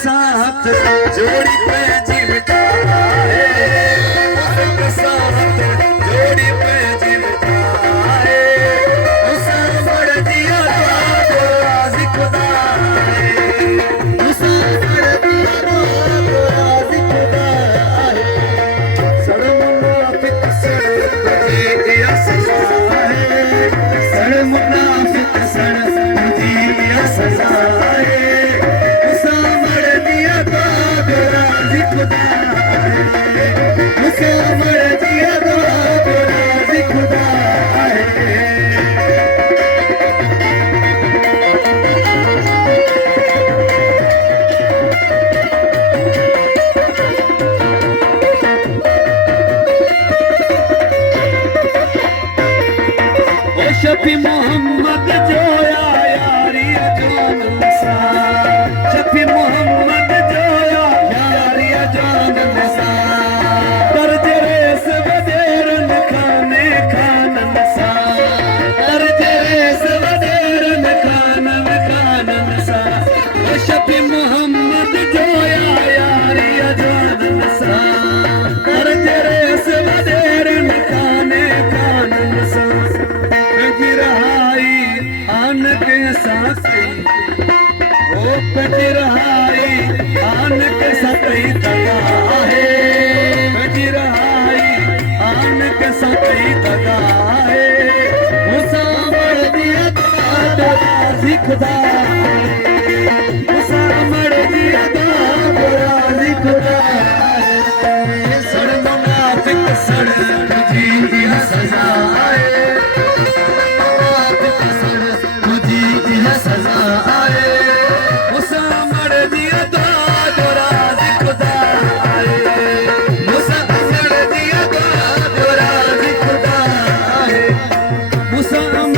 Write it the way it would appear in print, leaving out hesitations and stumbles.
साथ जोड़ी पे जीवता है, साथ जोड़ी पे जीवता है, उसे बड़ दिया तो राज़ी खुदा है, उसे बड़ दिया तो राज़ी खुदा है, सड़ मुनाफिक सड़ तुझे या सज़ा है, सड़ मुनाफिक सड़ तुझे या सज़ा है, खुदा है, उसे मर दिया तो राज़ी खुदा है। ओ शफी मोहम्मद जो यारी जान सा, शफी मोहम्मद जो मोहम्मद जोया यारी अजान सा, कर तेरे से बदेर खाने खान सा, रहाई आन के साथ ओ रहाई आन के साथ दगा है, रहाई आन के साथ दगा है, मुसावर दिया तो राज़ी खुदा Musa